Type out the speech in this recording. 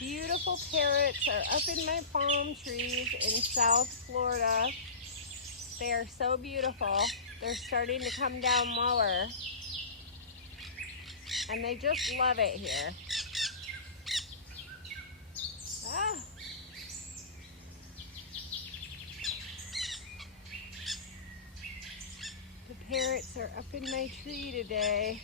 Beautiful parrots are up in my palm trees in South Florida. They are so beautiful. They're starting to come down lower. And they just love it here. Ah. The parrots are up in my tree today.